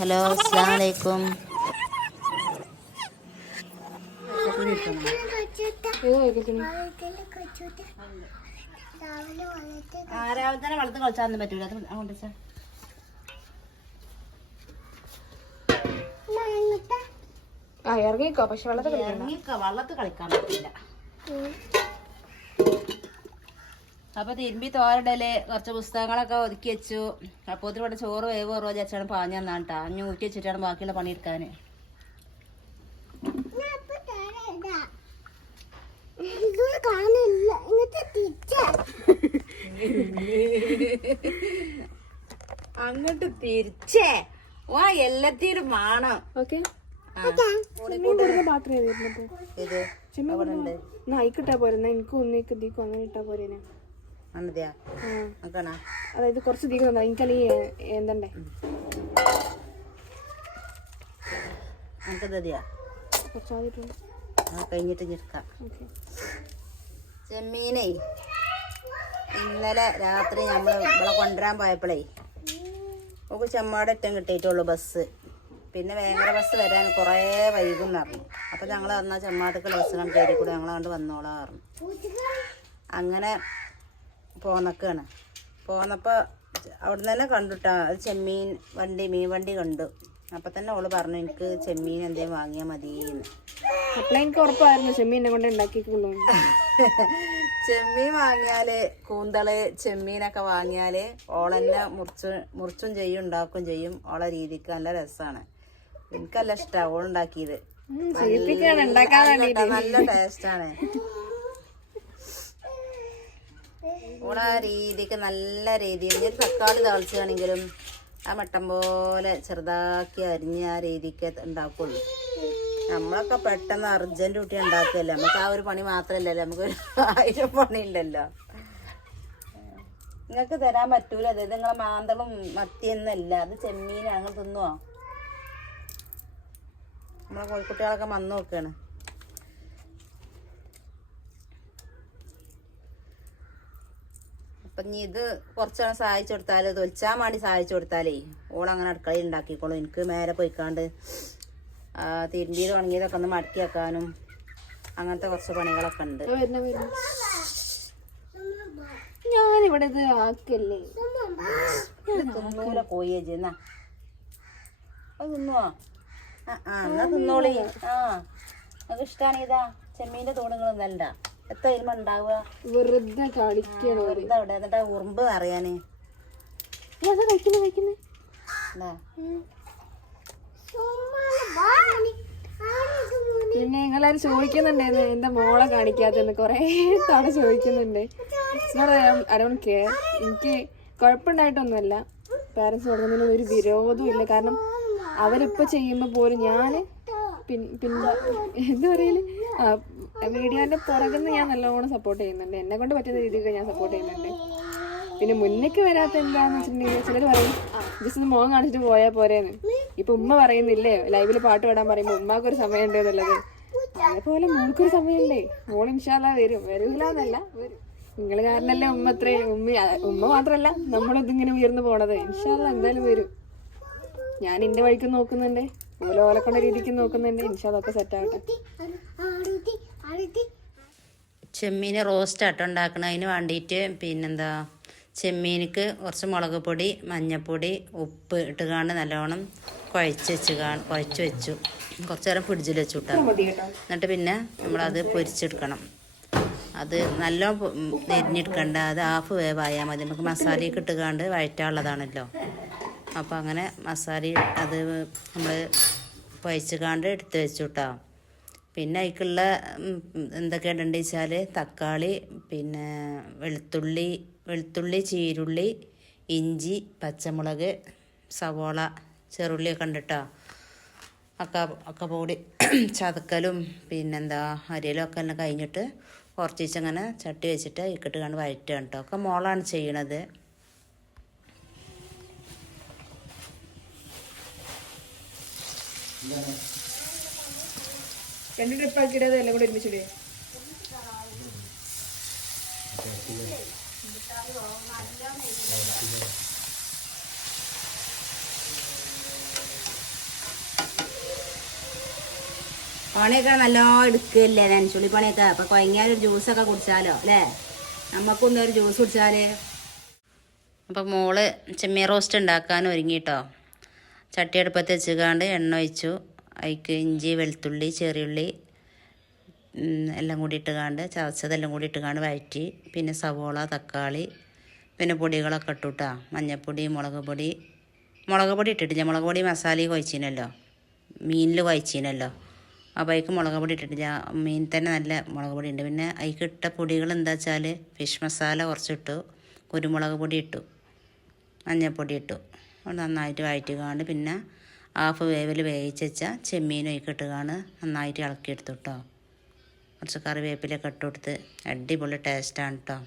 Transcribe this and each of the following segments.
Hello അസ്സാം വലൈക്കും രാവിലെ തന്നെ പറ്റൂല. അത് അങ്ങോട്ട്. ആ ഇറങ്ങിക്കോ. പക്ഷെ വെള്ളത്തിൽ ഇറങ്ങിക്കോ ഇറങ്ങിക്ക, വെള്ളത്തിൽ കളിക്കാൻ പറ്റില്ല. അപ്പൊ തിരുമ്പി തോരടൽ കുറച്ച് പുസ്തകങ്ങളൊക്കെ ഒതുക്കി വെച്ചു. അപ്പൊ ഇവിടെ ചോറ് വേവ് കുറവ് ചേച്ചാണ് പാഞ്ഞ തന്നാട്ടാ അഞ്ഞു ഊറ്റി വെച്ചിട്ടാണ് ബാക്കിയുള്ള പണി എടുക്കാന്. അങ്ങോട്ട് തിരിച്ചേ. ഓ എല്ലാത്തിനും വേണം ഓക്കെ. ആ, പാത്രം വരുന്നപ്പോ ഇത് അവിടെ ഉണ്ട്. എന്നാ അയക്കിട്ടാ പോരെ. എനിക്ക് എനിക്കും ഒന്നേക്ക് ദീക്കും അങ്ങനെ ഇട്ടാ പോരേനെ. നോക്കണ അതായത് കുറച്ച് ദീപം തന്നാ എനിക്കല്ലെങ്കിൽ എന്തണ്ടേ? നമുക്ക് കഴിഞ്ഞിട്ട് ഞെടുക്കാം ചെമ്മീനേ ഇന്നലെ രാത്രി നമ്മൾ ഇവിടെ കൊണ്ടുവരാൻ പോയപ്പോഴേ നമുക്ക് ചെമ്മാട് അറ്റം കിട്ടിയിട്ടുള്ളൂ ബസ്. പിന്നെ വേങ്ങര ബസ് വരാൻ കുറേ വൈകും പറഞ്ഞു. അപ്പോൾ ഞങ്ങൾ പറഞ്ഞാൽ ചെമ്മാടത്തേക്കുള്ള ബസ് കണ്ട് കയറി കൂടെ ഞങ്ങൾ കണ്ട് വന്നോളാം പറഞ്ഞു. അങ്ങനെ പോന്നക്കാണ്. പോന്നപ്പോൾ അവിടെ തന്നെ കണ്ടുട്ടാ. അത് ചെമ്മീൻ വണ്ടി മീൻ വണ്ടി കണ്ടു. അപ്പം തന്നെ അവൾ പറഞ്ഞു എനിക്ക് ചെമ്മീൻ എന്തേലും വാങ്ങിയാൽ മതിയെന്ന്. അപ്പളെ എനിക്ക് ഉറപ്പായിരുന്നു ചെമ്മീൻ എന്നെ കൊണ്ട് ഉണ്ടാക്കിക്കുള്ളൂ ചെമ്മീൻ വാങ്ങിയാൽ കൂന്തൾ ചെമ്മീനൊക്കെ വാങ്ങിയാൽ ഓളെന്നെ മുറിച്ച് മുറിച്ചും ചെയ്യും ഉണ്ടാക്കും ചെയ്യും. ഓളെ രീതിക്ക് നല്ല രസമാണ് എനിക്കല്ല ഇഷ്ടമാണ് ഓളുണ്ടാക്കിയത്. നല്ല ടേസ്റ്റാണ് ഓളെ രീതിക്ക് നല്ല രീതിയിൽ ഞാൻ തക്കാളി തളിച്ചാണെങ്കിലും ആ മട്ടം പോലെ ചെറുതാക്കി അരിഞ്ഞ് ആ രീതിക്ക് ഉണ്ടാക്കുള്ളൂ. നമ്മളൊക്കെ പെട്ടെന്ന് അർജന്റ് കുട്ടി ഉണ്ടാക്കുകയല്ലേ? നമുക്ക് ആ ഒരു പണി മാത്രമല്ലല്ലോ. നമുക്ക് ആയിരം പണി ഉണ്ടല്ലോ നിങ്ങൾക്ക് തരാൻ പറ്റൂല. അതായത് നിങ്ങളെ മാന്തളും മത്തിയൊന്നല്ല. അത് ചെമ്മീനാണ്. തിന്നുവോ? നമ്മളെ കോഴിക്കുട്ടികളൊക്കെ വന്നു നോക്കാണ്. അപ്പം ഇനി ഇത് കുറച്ചാണ് സഹായിച്ചു കൊടുത്താൽ തൊലിച്ചാൻ വേണ്ടി സഹായിച്ചു കൊടുത്താലേ ഓളങ്ങനെ അടുക്കളയിൽ ഉണ്ടാക്കിക്കോളും. എനിക്ക് മേലെ പോയിക്കാണ്ട് ആ, തുടങ്ങിയതൊക്കെ ഉണങ്ങിയതൊക്കെ ഒന്ന് മടക്കി വെക്കാനും അങ്ങനത്തെ കുറച്ച് പണികളൊക്കെ ഉണ്ട്. ഞാനിവിടെ ഇത് ആക്കല്ലേ? തിന്നൂല ചേച്ചി എന്നാ അത് തിന്നുവോ? ആ എന്നാ തിന്നോളി. ആ അത് ഇഷ്ടമാണ് ഇതാ ചെമ്മീന്റെ എത്ര ഇരുമ ഉണ്ടാവുക? വെറുതെ കളിക്കണോ വെറുതെ അവിടെ എന്നിട്ട് ഉറുമ്പ് അറിയാനേ. കഴിക്കുന്നത് കഴിക്കുന്നത് പിന്നെ നിങ്ങളാരും ചോദിക്കുന്നുണ്ടായിരുന്നു എന്റെ മോളെ കാണിക്കാത്തെന്ന് കൊറേ തവണ ചോദിക്കുന്നുണ്ട്. അരവൺ കെയർ എനിക്ക് കുഴപ്പമുണ്ടായിട്ടൊന്നുമല്ല. പാരൻസ് തുടങ്ങുന്നതിന് ഒരു വിരോധവും ഇല്ല. കാരണം അവരിപ്പൊ ചെയ്യുമ്പോ പോലും ഞാൻ പിൻ പിന്നെ എന്താ പറയൽ? ആ വീഡിയോന്റെ പുറകുന്ന് ഞാൻ നല്ലോണം സപ്പോർട്ട് ചെയ്യുന്നുണ്ട്. എന്നെ കൊണ്ട് പറ്റുന്ന രീതിക്ക് ഞാൻ സപ്പോർട്ട് ചെയ്യുന്നുണ്ട്. പിന്നെ മുന്നേക്ക് വരാത്ത എന്താന്ന് വെച്ചിട്ടുണ്ടെങ്കിൽ ചിലർ പറയും ജസ്റ്റ് ഒന്ന് മുഖം കാണിച്ചിട്ട് പോയാൽ പോരേന്ന്. ഇപ്പൊ ഉമ്മ പറയുന്നില്ലേ ലൈവിൽ പാട്ട് പാടാൻ പറയുമ്പോൾ ഉമ്മാക്ക് ഒരു സമയം ഉണ്ട് എന്നുള്ളത്. അതേപോലെ മോൾക്കൊരു സമയമുണ്ടേ. മോൾ ഇൻഷാല്ല വരും. വരൂലെന്നല്ല വരും. നിങ്ങൾ കാരണല്ലേ ഉമ്മ അത്രേ ഉമ്മ ഉമ്മ മാത്രല്ല നമ്മളിതിങ്ങനെ ഉയർന്നു പോണത്. ഇൻഷാല്ല എന്തായാലും വരും. ഞാൻ എന്റെ വഴിക്ക് നോക്കുന്നുണ്ട് ഓല ഓലക്കൊണ്ട രീതിക്ക് നോക്കുന്നുണ്ട്. ഇൻഷാല്ലൊക്കെ സെറ്റ് ആവട്ടെ. ചെമ്മീൻ റോസ്റ്റ് ആട്ടം ഉണ്ടാക്കുന്നതിന് വേണ്ടിയിട്ട് പിന്നെന്താ ചെമ്മീനിക്ക് കുറച്ച് മുളക് പൊടി മഞ്ഞൾപ്പൊടി ഉപ്പ് ഇട്ട് കാണും നല്ലോണം കുഴച്ച് വെച്ച് കാണും കുഴച്ച് വെച്ചു. കുറച്ച് നേരം ഫ്രിഡ്ജിൽ വെച്ചു കിട്ടാം. എന്നിട്ട് പിന്നെ നമ്മളത് പൊരിച്ചെടുക്കണം. അത് നല്ല നെരിഞ്ഞെടുക്കണ്ട. അത് ഹാഫ് വേവായാൽ മതി. നമുക്ക് മസാലയൊക്കെ ഇട്ടുകാണ്ട് വഴറ്റാനുള്ളതാണല്ലോ. അപ്പോൾ അങ്ങനെ മസാല അത് നമ്മൾ കുഴച്ചുകാണ്ട് എടുത്ത് വെച്ചു കേട്ടോ പിന്നെ അതിക്കുള്ള എന്തൊക്കെ ഇടേണ്ടത് വെച്ചാൽ തക്കാളി പിന്നെ വെളുത്തുള്ളി വെളുത്തുള്ളി ചീരുള്ളി ഇഞ്ചി പച്ചമുളക് സവോള ചെറുള്ളിയൊക്കെ ഉണ്ട് കേട്ടോ ഒക്കെ ഒക്കെ പൊടി ചതക്കലും പിന്നെന്താ അരിയലും ഒക്കെ എല്ലാം കഴിഞ്ഞിട്ട് കുറച്ച് അങ്ങനെ ചട്ടി വെച്ചിട്ട് ഇക്കിട്ട് കണ്ട് വഴറ്റുകയാണ് കേട്ടോ ഒക്കെ മോളാണ് ചെയ്യണത്. രണ്ട് ട്രിപ്പ് ആക്കിയിട്ട് എല്ലാം കൂടെ ഒരുമിച്ചിടേ പണിയൊക്കെ നല്ല എടുക്കല്ലേ നനച്ചുള്ളി പണിയൊക്കെ. അപ്പൊ കൊയങ്ങിയാൽ ഒരു ജ്യൂസൊക്കെ കുടിച്ചാലോ അല്ലേ? നമുക്കൊന്നും ഒരു ജ്യൂസ് കുടിച്ചാൽ. അപ്പം മോൾ ചെമ്മീൻ റോസ്റ്റ് ഉണ്ടാക്കാൻ ഒരുങ്ങിട്ടോ ചട്ടിയെടുപ്പത്ത് വെച്ചുകാണ്ട് എണ്ണ ഒഴിച്ചു. അതിക്ക് ഇഞ്ചി വെളുത്തുള്ളി ചെറിയുള്ളി എല്ലാം കൂടി ഇട്ടുകാണ്ട് ചതച്ചതെല്ലാം കൂടി ഇട്ടുകാണ്ട് വഴറ്റി പിന്നെ സവോള തക്കാളി പിന്നെ പൊടികളൊക്കെ ഇട്ടുട്ടാ. മഞ്ഞൾപ്പൊടി മുളക് പൊടി. മുളക് പൊടി ഇട്ടിട്ടില്ല. മുളക് പൊടി മസാലയും കുഴച്ചിനല്ലോ മീനിൽ കുഴച്ചിനല്ലോ അപ്പോൾ അതിക്ക് മുളക് പൊടി ഇട്ടിട്ടില്ല. മീൻ തന്നെ നല്ല മുളക് പൊടി ഉണ്ട് പിന്നെ അതിക്ക് ഇട്ട പൊടികൾ എന്താ വെച്ചാൽ ഫിഷ് മസാല കുറച്ചിട്ടു കുരുമുളക് പൊടി ഇട്ടു മഞ്ഞൾപ്പൊടി ഇട്ടു. നന്നായിട്ട് വഴറ്റി കാണ്ട് പിന്നെ ഹാഫ് വേവിൽ വേവിച്ച ചെമ്മീനും ഒക്കെ ഇട്ട് നന്നായിട്ട് ഇളക്കിയെടുത്തു കേട്ടോ കുറച്ച് കറിവേപ്പിലൊക്കെ ഇട്ട് കൊടുത്ത് അടിപൊളി ടേസ്റ്റാണ് കേട്ടോ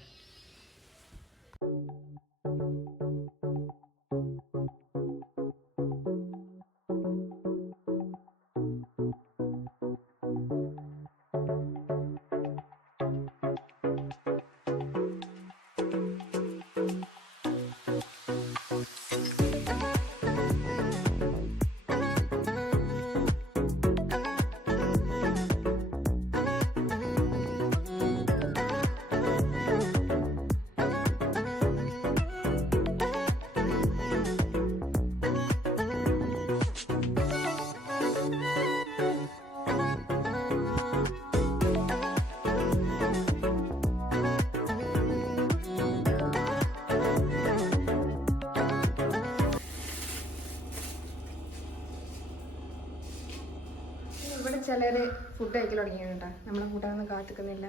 ഇവിടെ ചിലര് ഫുഡ് കഴിക്കൽ തുടങ്ങിയിട്ടുണ്ട് നമ്മളെ കൂട്ടാനൊന്നും കാത്തിക്കുന്നില്ല.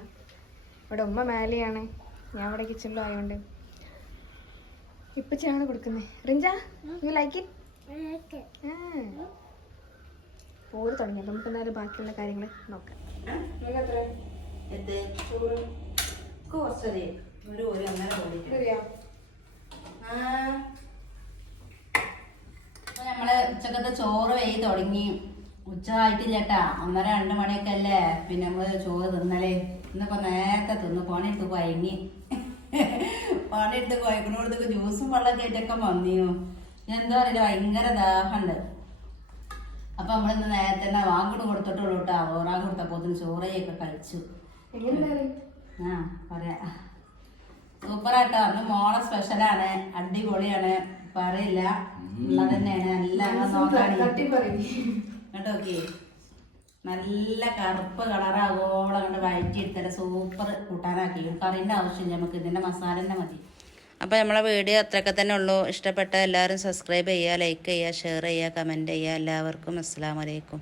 ഇവിടെ ഉമ്മ മേലെയാണ്. ഞാൻ ഇവിടെ കിച്ചണിലും ആയതുകൊണ്ട് ഇപ്പച്ചാണ് കൊടുക്കുന്നത് റിഞ്ച യു ലൈക്ക് ഇറ്റ് പോര് തുടങ്ങി. നമുക്ക് എന്തായാലും ബാക്കിയുള്ള കാര്യങ്ങൾ നോക്കാം. നമ്മൾ ഉച്ചക്കത്തെ ചോറ് വെയ്ത് തുടങ്ങി. ഉച്ച ആയിട്ടില്ല കേട്ടാ ഒന്നര രണ്ട് മണിയൊക്കെ അല്ലേ പിന്നെ നമ്മൾ ചോറ് തിന്നലേ. ഇന്നിപ്പോ നേരത്തെ തിന്നു. പണിയെടുത്ത് കുഴങ്ങി പണിയെടുത്ത് കുഴക്കണോടത്തേക്ക് ജ്യൂസും വെള്ളം കയറ്റൊക്കെ ഞാൻ എന്താ പറയുക ഭയങ്കര ദാഹമുണ്ട് അപ്പൊ നമ്മളിന്ന് നേരത്തെ തന്നെ വാങ്ങിട്ട് കൊടുത്തിട്ടുള്ളൂ കേട്ടോ ഓറാ കൊടുത്തപ്പോത്തിന് ചോറയൊക്കെ കഴിച്ചു. ആ പറയാ. സൂപ്പറായിട്ടോ അന്ന് മോളെ സ്പെഷ്യലാണ്. അടിപൊളിയാണ്. പറയില്ല. ഉള്ളത് തന്നെയാണ്. എല്ലാം നോക്കാണി ഓക്കെ നല്ല കറുപ്പ് കളറാകോളം കണ്ട് വഴറ്റി എടുത്തല്ല സൂപ്പർ കൂട്ടാനാക്കി. കറിന്റെ ആവശ്യമില്ല. നമുക്ക് ഇതിന്റെ മസാല തന്നെ മതി. അപ്പോൾ നമ്മളെ വീഡിയോ അത്രയൊക്കെ തന്നെ ഉള്ളൂ. ഇഷ്ടപ്പെട്ട എല്ലാവരും സബ്സ്ക്രൈബ് ചെയ്യുക ലൈക്ക് ചെയ്യുക ഷെയർ ചെയ്യുക കമന്റ് ചെയ്യുക. എല്ലാവർക്കും അസ്സാം വലൈക്കും